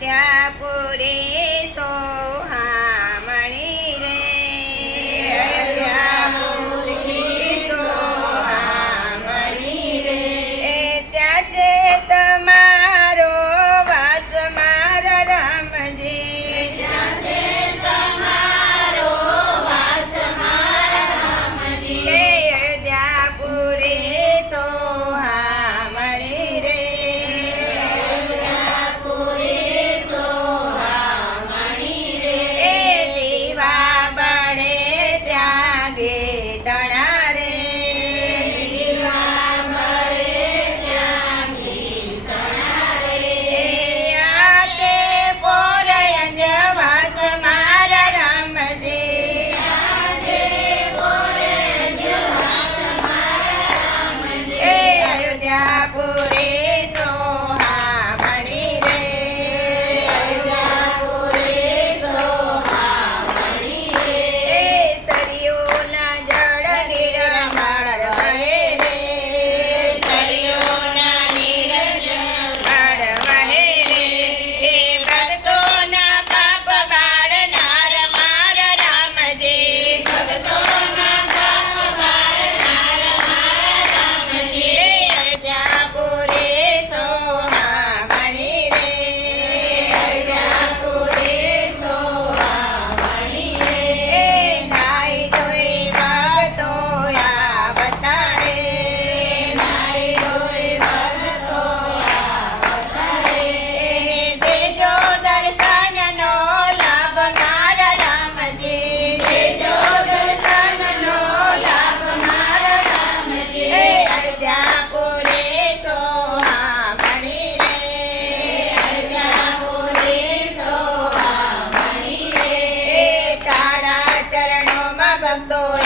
Ayan. tanto